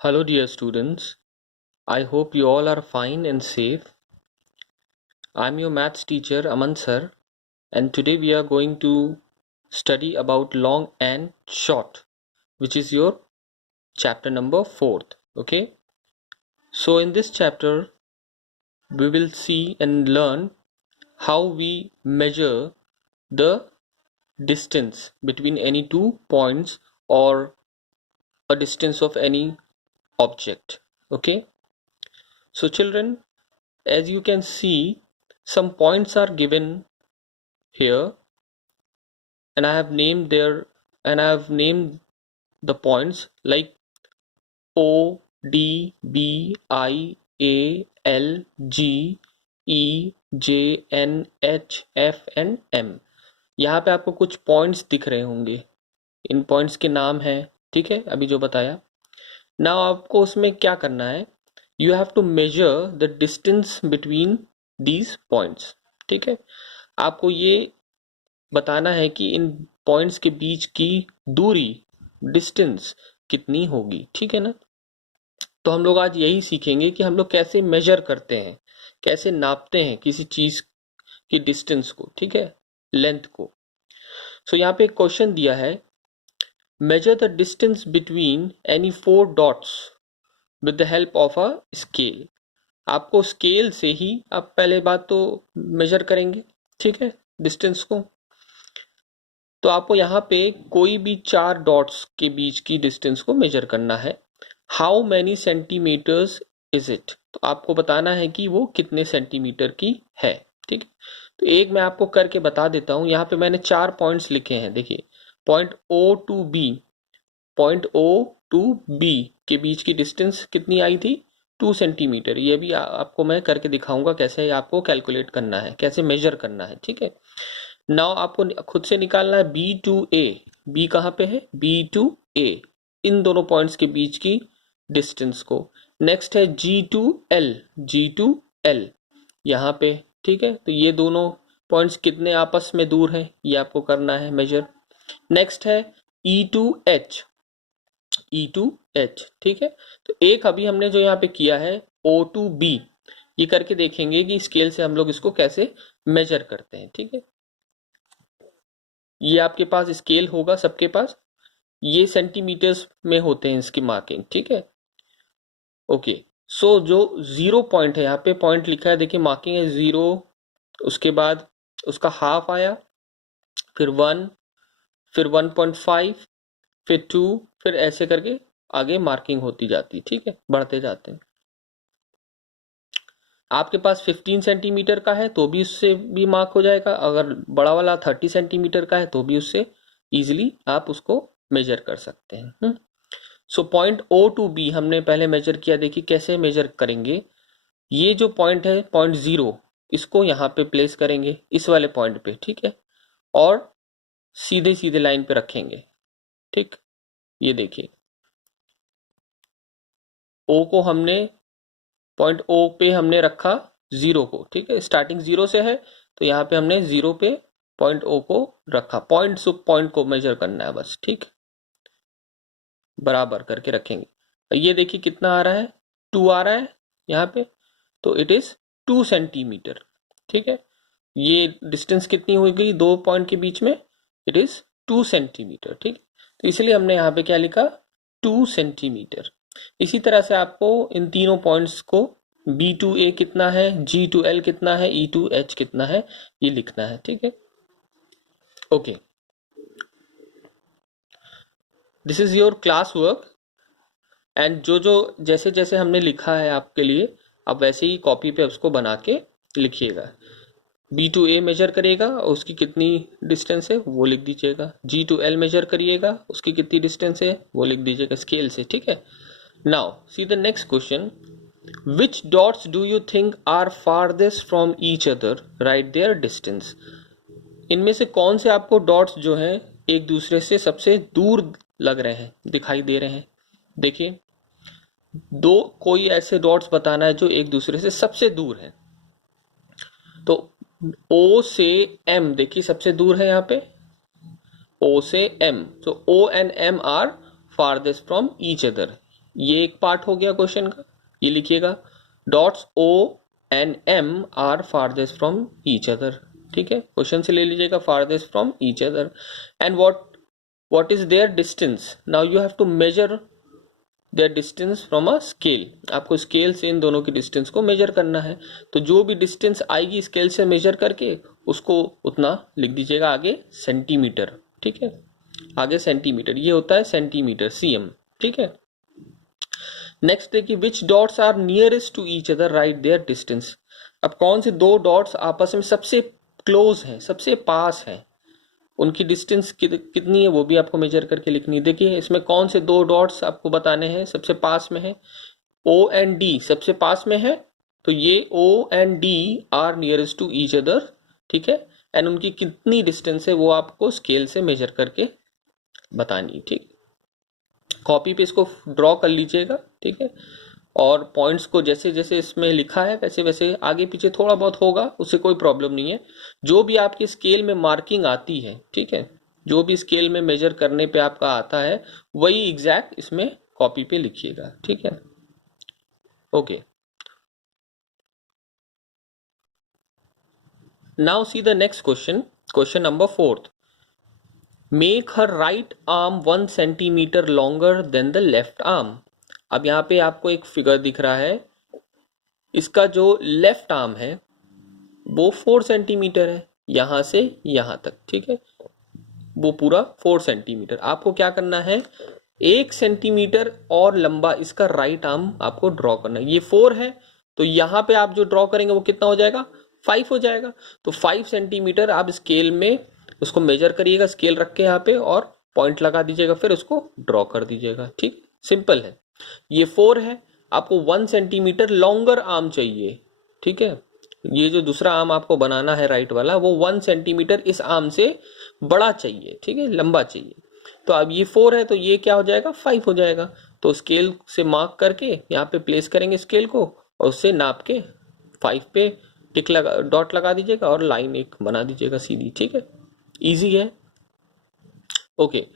Hello, dear students. I hope you all are fine and safe. I'm your maths teacher, Aman sir, and today we are going to study about long and short, which is your chapter number 4th. Okay, so in this chapter, we will see and learn how we measure the distance between any two points or a distance of any object. Okay, so children, as you can see, some points are given here, and I have named the points like O, D, B, I, A, L, G, E, J, N, H, F and M. यहाँ पे आपको कुछ points दिख रहे होंगे, इन points के नाम हैं, ठीक है, अभी जो बताया। नाउ आपको उसमें क्या करना है, you have to measure the distance between these points, ठीक है। आपको ये बताना है कि इन पॉइंट्स के बीच की दूरी, डिस्टेंस कितनी होगी, ठीक है ना। तो हम लोग आज यही सीखेंगे कि हम लोग कैसे मेजर करते हैं, कैसे नापते हैं किसी चीज की डिस्टेंस को, ठीक है, लेंथ को। सो यहाँ पे एक क्वेश्चन दिया है, major the distance between any 4 dots with the help of a scale. आपको स्केल से ही आप पहले बात तो मेजर करेंगे, ठीक है, डिस्टेंस को। तो आपको यहाँ पे कोई भी 4 डॉट्स के बीच की डिस्टेंस को मेजर करना है। How many centimetres is it, तो आपको बताना है कि वो कितने सेंटीमीटर की है, ठीक है। तो एक मैं आपको करके बता देता हूँ। यहाँ पे मैंने 4 पॉइंट्स लिखे हैं, देखिए, point O to B, point O to B के बीच की डिस्टेंस कितनी आई थी, 2 सेंटीमीटर। ये भी आपको मैं करके दिखाऊंगा कैसे आपको कैलकुलेट करना है, कैसे मेजर करना है, ठीक है। नाउ आपको खुद से निकालना है बी टू ए। बी कहाँ पे है, बी टू ए, इन दोनों पॉइंट्स के बीच की डिस्टेंस को। नेक्स्ट है G to L, G to L यहाँ पे, ठीक है। तो ये दोनों पॉइंट्स कितने आपस में दूर हैं, ये आपको करना है मेजर। नेक्स्ट है E to H, E to H, ठीक है। तो एक अभी हमने जो यहाँ पे किया है ओ टू बी, ये करके देखेंगे कि स्केल से हम लोग इसको कैसे मेजर करते हैं, ठीक है। ये आपके पास स्केल होगा सबके पास, ये सेंटीमीटर्स में होते हैं इसकी मार्किंग, ठीक है। ओके, सो जो 0 पॉइंट है, यहाँ पे पॉइंट लिखा है, देखिए मार्किंग है 0, उसके बाद उसका हाफ आया, फिर 1, फिर 1.5, फिर 2, फिर ऐसे करके आगे मार्किंग होती जाती, ठीक है, बढ़ते जाते हैं। आपके पास 15 सेंटीमीटर का है तो भी उससे भी मार्क हो जाएगा, अगर बड़ा वाला 30 सेंटीमीटर का है तो भी उससे इजीली आप उसको मेजर कर सकते हैं। So point O to B हमने पहले मेजर किया, देखिए कैसे मेजर करेंगे। ये जो पॉइंट है पॉइंट 0, इसको यहाँ पे प्लेस करेंगे इस वाले पॉइंट पे, ठीक है, और सीधे सीधे लाइन पे रखेंगे, ठीक। ये देखिए ओ को हमने, पॉइंट ओ पे हमने रखा 0 को, ठीक है, स्टार्टिंग 0 से है तो यहाँ पे हमने 0 पे पॉइंट ओ को रखा। पॉइंट को मेजर करना है बस, ठीक, बराबर करके रखेंगे। ये देखिए कितना आ रहा है, 2 आ रहा है यहाँ पे, तो इट इज 2 सेंटीमीटर, ठीक है। ये डिस्टेंस कितनी हो गई दो पॉइंट के बीच में, इट इज 2 सेंटीमीटर, ठीक। तो इसलिए हमने यहाँ पे क्या लिखा, 2 सेंटीमीटर। इसी तरह से आपको इन तीनों पॉइंट्स को बी टू ए कितना है, जी टू एल कितना है, ई टू एच कितना है, ये लिखना है, ठीक है। Okay, this is your class work, and जो जो जैसे जैसे हमने लिखा है आपके लिए, आप वैसे ही कॉपी पे उसको बना के लिखिएगा। बी टू ए मेजर करिएगा, उसकी कितनी डिस्टेंस है वो लिख दीजिएगा। जी टू एल मेजर करिएगा, उसकी कितनी डिस्टेंस है वो लिख दीजिएगा स्केल से, ठीक है। Now see the next question, which dots do you think are farthest from each other, right there distance. इनमें से कौन से आपको डॉट्स जो हैं एक दूसरे से सबसे दूर लग रहे हैं, दिखाई दे रहे हैं। देखिए दो कोई ऐसे डॉट्स बताना है जो एक दूसरे से सबसे दूर हैं। तो O से M, देखिए सबसे दूर है यहाँ पे O से M, तो O and M are farthest from each other. ये एक पार्ट हो गया क्वेश्चन का, ये लिखिएगा dots O and M are farthest from each other. ठीक है, क्वेश्चन से ले लीजिएगा farthest from each other and what is their distance. Now you have to measure their distance from a scale. आपको स्केल से इन दोनों की डिस्टेंस को मेजर करना है, तो जो भी डिस्टेंस आएगी स्केल से मेजर करके उसको उतना लिख दीजिएगा आगे सेंटीमीटर। ठीक है, आगे सेंटीमीटर, ये होता है सेंटीमीटर cm। ठीक है, नेक्स्ट देखिए which dots are nearest to each other right there distance. अब कौन से दो डॉट्स आपस में सबसे क्लोज हैं, सबसे पास हैं, उनकी डिस्टेंस कितनी है वो भी आपको मेजर करके लिखनी है। देखिए इसमें कौन से दो डॉट्स आपको बताने हैं सबसे पास में है, O एंड D सबसे पास में है, तो ये O and D are nearest to each other. ठीक है, एंड उनकी कितनी डिस्टेंस है वो आपको स्केल से मेजर करके बतानी है। ठीक, कॉपी पे इसको ड्रॉ कर लीजिएगा। ठीक है, और पॉइंट्स को जैसे जैसे इसमें लिखा है वैसे वैसे आगे पीछे थोड़ा बहुत होगा, उससे कोई प्रॉब्लम नहीं है। जो भी आपके स्केल में मार्किंग आती है, ठीक है, जो भी स्केल में मेजर करने पे आपका आता है वही एग्जैक्ट इसमें कॉपी पे लिखिएगा। ठीक है, okay. Now see the next question, question number 4। Make her right arm 1 centimetre longer than the left arm. अब यहाँ पे आपको एक फिगर दिख रहा है, इसका जो लेफ्ट आर्म है वो 4 सेंटीमीटर है यहां से यहां तक। ठीक है, वो पूरा 4 सेंटीमीटर। आपको क्या करना है, 1 सेंटीमीटर और लंबा इसका राइट आर्म आपको ड्रॉ करना है। ये 4 है तो यहां पे आप जो ड्रॉ करेंगे वो कितना हो जाएगा, 5 हो जाएगा। तो 5 सेंटीमीटर आप स्केल में उसको मेजर करिएगा, स्केल रख के यहाँ पे, और पॉइंट लगा दीजिएगा, फिर उसको ड्रॉ कर दीजिएगा। ठीक, सिंपल है। ये 4 है, आपको 1 सेंटीमीटर लॉन्गर आर्म चाहिए। ठीक है, ये जो दूसरा आर्म आपको बनाना है राइट वाला, वो 1 सेंटीमीटर इस आर्म से बड़ा चाहिए। ठीक है, लंबा चाहिए। तो अब ये 4 है तो ये क्या हो जाएगा, 5 हो जाएगा। तो स्केल से मार्क करके यहाँ पे प्लेस करेंगे स्केल को, और उससे नाप के 5 पे टिक लगा, डॉट लगा दीजिएगा और लाइन एक बना दीजिएगा सीधी। ठीक है, इजी है। ओके,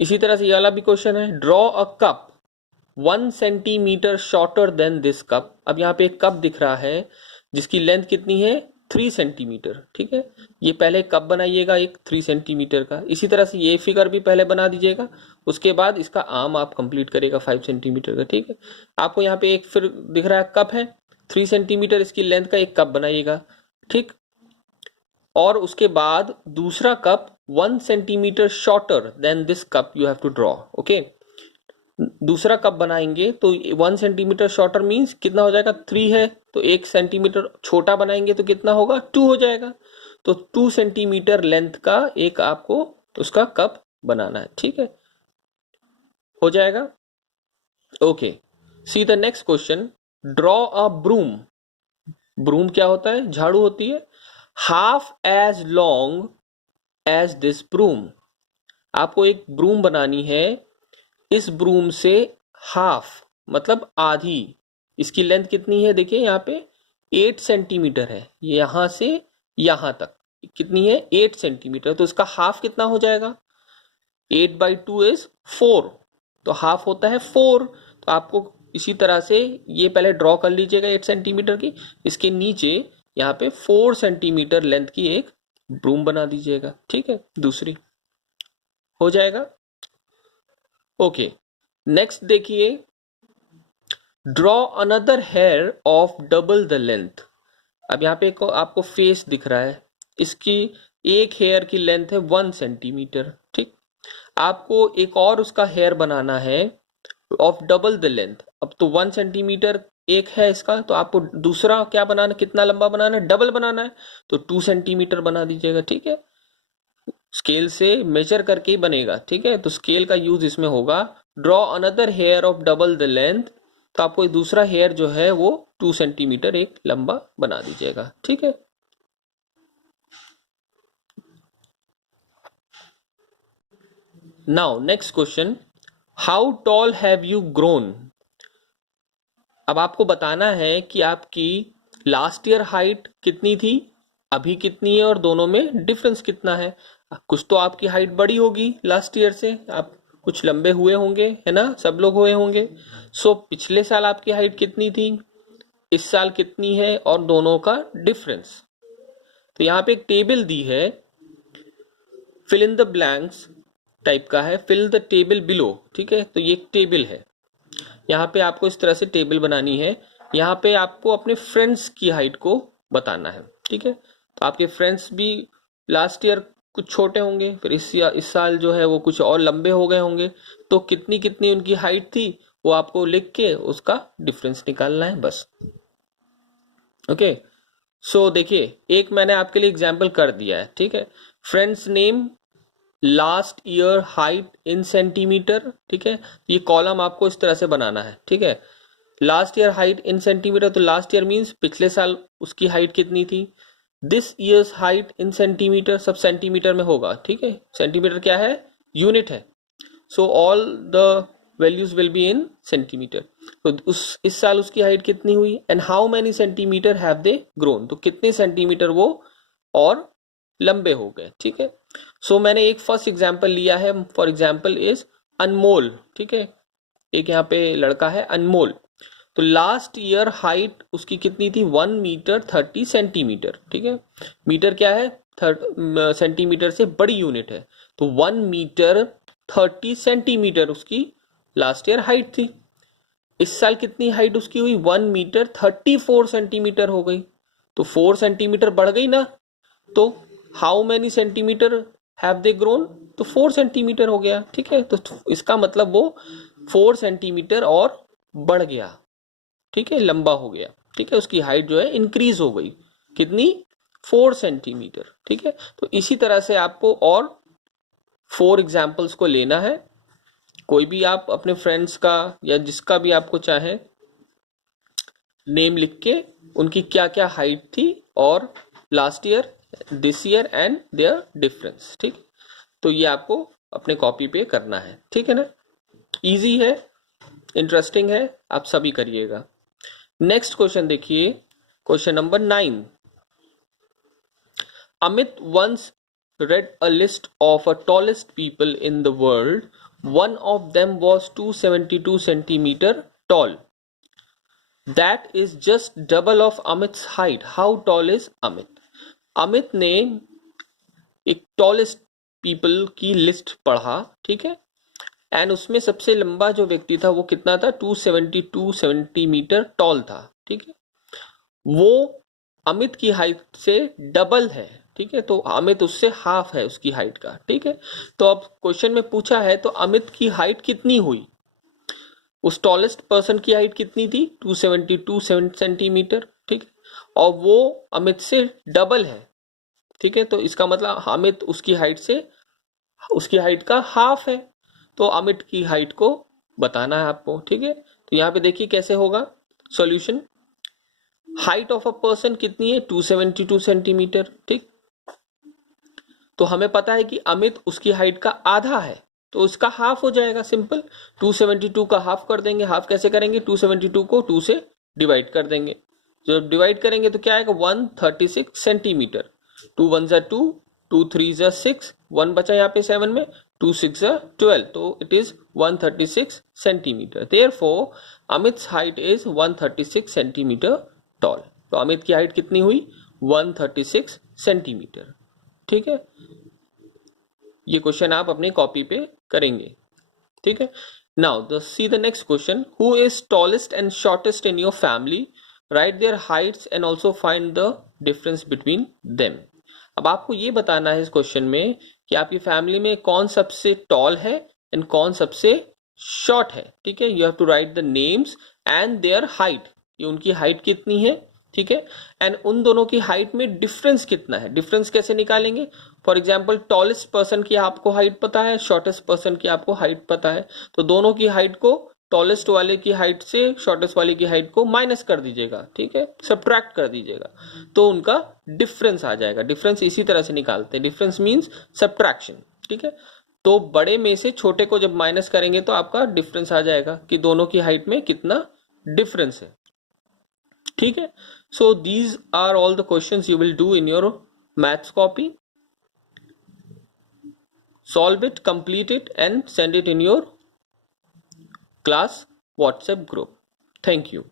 इसी तरह से ये वाला भी क्वेश्चन है, draw a cup 1 centimetre shorter than this cup. अब यहाँ पे एक कप दिख रहा है जिसकी लेंथ कितनी है, 3 सेंटीमीटर। ठीक है, ये पहले कप बनाइएगा एक 3 सेंटीमीटर का। इसी तरह से ये फिगर भी पहले बना दीजिएगा, उसके बाद इसका आर्म आप कंप्लीट करेगा 5 सेंटीमीटर का। ठीक है, आपको यहाँ पे एक फिर दिख रहा है कप है 3 सेंटीमीटर इसकी लेंथ का, एक कप बनाइएगा। ठीक, और उसके बाद दूसरा cup 1 centimetre shorter than this cup you have to draw. Okay, दूसरा कप बनाएंगे तो 1 सेंटीमीटर शॉर्टर मीन्स कितना हो जाएगा, 3 है, तो 1 सेंटीमीटर छोटा बनाएंगे तो कितना होगा, 2 हो जाएगा। तो 2 सेंटीमीटर लेंथ का एक आपको उसका कप बनाना है। ठीक है, हो जाएगा। Okay, see the next question, draw a broom. Broom क्या होता है, झाड़ू होती है। Half as long as this broom. आपको एक ब्रूम बनानी है, इस ब्रूम से हाफ मतलब आधी, इसकी लेंथ कितनी है, देखिए यहाँ पे 8 सेंटीमीटर है, यहां से यहां तक कितनी है, 8 सेंटीमीटर। तो इसका हाफ कितना हो जाएगा, 8/2 इज 4, तो हाफ होता है 4। तो आपको इसी तरह से ये पहले ड्रॉ कर लीजिएगा 8 सेंटीमीटर की, इसके नीचे यहाँ पे 4 सेंटीमीटर लेंथ की एक ब्रूम बना दीजिएगा। ठीक है, दूसरी हो जाएगा। ओके, नेक्स्ट देखिए, draw another hair of double the length. अब यहाँ पे आपको फेस दिख रहा है, इसकी एक हेयर की लेंथ है 1 सेंटीमीटर। ठीक, आपको एक और उसका हेयर बनाना है ऑफ डबल द लेंथ। अब तो 1 सेंटीमीटर एक है इसका, तो आपको दूसरा क्या बनाना, कितना लंबा बनाना है, डबल बनाना है, तो 2 सेंटीमीटर बना दीजिएगा। ठीक है, स्केल से मेजर करके ही बनेगा। ठीक है, तो स्केल का यूज इसमें होगा। Draw another hair of double the length, तो आपको दूसरा हेयर जो है वो 2 सेंटीमीटर एक लंबा बना दीजिएगा। ठीक है, now next question, how tall have you grown. अब आपको बताना है कि आपकी लास्ट ईयर हाइट कितनी थी, अभी कितनी है, और दोनों में डिफरेंस कितना है। कुछ तो आपकी हाइट बड़ी होगी लास्ट ईयर से, आप कुछ लंबे हुए होंगे, है ना, सब लोग हुए होंगे। सो पिछले साल आपकी हाइट कितनी थी, इस साल कितनी है, और दोनों का डिफरेंस। तो यहाँ पे एक टेबल दी है, fill in the blanks type का है, फिल द टेबल बिलो, ठीक है। तो ये एक टेबल है, यहाँ पे आपको इस तरह से टेबल बनानी है। यहाँ पे आपको अपने फ्रेंड्स की हाइट को बताना है, ठीक है। तो आपके फ्रेंड्स भी लास्ट ईयर कुछ छोटे होंगे, फिर इस साल जो है वो कुछ और लंबे हो गए होंगे, तो कितनी कितनी उनकी हाइट थी वो आपको लिख के उसका डिफरेंस निकालना है, बस। ओके, सो देखिए, एक मैंने आपके लिए एग्जाम्पल कर दिया है, ठीक है। Friends name, last year height in centimetre, ठीक है। ये कॉलम आपको इस तरह से बनाना है, ठीक है। Last year height in centimetre, तो लास्ट ईयर मीन्स पिछले साल उसकी हाइट कितनी थी। This years height in centimetre, सब सेंटीमीटर में होगा, ठीक है। सेंटीमीटर क्या है, यूनिट है। So all the values will be in centimetre. तो इस साल उसकी हाइट कितनी हुई, and how many centimetre have they grown, तो कितने सेंटीमीटर वो और लंबे हो गए, ठीक है। सो मैंने एक फर्स्ट एग्जाम्पल लिया है, फॉर एग्जाम्पल इज अनमोल, ठीक है। एक यहाँ पे लड़का है अनमोल, तो लास्ट ईयर हाइट उसकी कितनी थी, 1 मीटर 30 सेंटीमीटर, ठीक है। मीटर क्या है, सेंटीमीटर से बड़ी यूनिट है, तो 1 मीटर 30 सेंटीमीटर उसकी लास्ट ईयर हाइट थी। इस साल कितनी हाइट उसकी हुई, 1 मीटर 34 सेंटीमीटर हो गई, तो 4 सेंटीमीटर बढ़ गई ना। तो how many centimetre have they grown, तो 4 सेंटीमीटर हो गया, ठीक है। तो इसका मतलब वो 4 सेंटीमीटर और बढ़ गया, ठीक है, लंबा हो गया, ठीक है। उसकी हाइट जो है इंक्रीज हो गई, कितनी, 4 सेंटीमीटर, ठीक है। तो इसी तरह से आपको और 4 एग्जाम्पल्स को लेना है। कोई भी आप अपने फ्रेंड्स का या जिसका भी आपको चाहे नेम लिख के उनकी क्या क्या हाइट थी और last year, this year and their difference, ठीक। तो ये आपको अपने कॉपी पे करना है, ठीक है ना। इजी है, इंटरेस्टिंग है, आप सभी करिएगा। नेक्स्ट क्वेश्चन देखिए, question number 9। Amit once read a list of the tallest people in the world. One of them was 272 centimeter tall. That is just double of Amit's height. How tall is Amit? Amit ने एक tallest people की list पढ़ा, ठीक है, and उसमें सबसे लंबा जो व्यक्ति था वो कितना था, 272 सेंटीमीटर टॉल था, ठीक है। वो अमित की हाइट से डबल है, ठीक है। तो अमित उससे हाफ है उसकी हाइट का, ठीक है। तो अब क्वेश्चन में पूछा है, तो अमित की हाइट कितनी हुई, उस टॉलेस्ट पर्सन की हाइट कितनी थी, 272 सेंटीमीटर, ठीक है, और वो अमित से डबल है, ठीक है। तो इसका मतलब अमित उसकी हाइट से, उसकी हाइट का हाफ है, तो अमित की हाइट को बताना है आपको, ठीक है। तो यहाँ पे देखिए कैसे होगा solution. Height of a person कितनी है, 272 सेंटीमीटर, ठीक। तो हमें पता है कि अमित उसकी हाइट का आधा है, तो इसका हाफ हो जाएगा, सिंपल। 272 का हाफ कर देंगे, हाफ कैसे करेंगे, 272 को 2 से डिवाइड कर देंगे, जब डिवाइड करेंगे तो क्या आएगा, 136 सेंटीमीटर। 2 1 जा 2, 2 3 जा 6, 1 बचा यहाँ पे 7 में, 2 6 जा 12, तो it is 136 centimetre. Therefore Amit's height is 136 centimetre tall. तो अमित की हाइट कितनी हुई, 136 सेंटीमीटर, ठीक है। ये क्वेश्चन आप अपनी कॉपी पे करेंगे, ठीक है। Now the C the next question, who is tallest and shortest in your family, right there Heights and also find the difference between them. अब आपको ये बताना है इस क्वेश्चन में कि आपकी फैमिली में कौन सबसे टॉल है एंड कौन सबसे शॉर्ट है, ठीक है। You have to write the names and their height, ये उनकी हाइट कितनी है, ठीक है, एंड उन दोनों की हाइट में डिफरेंस कितना है। डिफरेंस कैसे निकालेंगे, फॉर एग्जाम्पल टॉलेस्ट पर्सन की आपको हाइट पता है, शॉर्टेस्ट पर्सन की आपको हाइट पता है, तो दोनों की हाइट को टॉलेस्ट वाले की हाइट से शॉर्टेस्ट वाले की हाइट को माइनस कर दीजिएगा, ठीक है, सब्ट्रैक्ट कर दीजिएगा, तो उनका डिफरेंस आ जाएगा। डिफरेंस इसी तरह से निकालते हैं, डिफरेंस मीन्स सब्ट्रैक्शन, ठीक है। तो बड़े में से छोटे को जब माइनस करेंगे तो आपका डिफरेंस आ जाएगा कि दोनों की हाइट में कितना डिफरेंस है, ठीक है। So these are all the questions you will do in your maths copy. solve it, complete it, and send it in your class WhatsApp group. Thank you.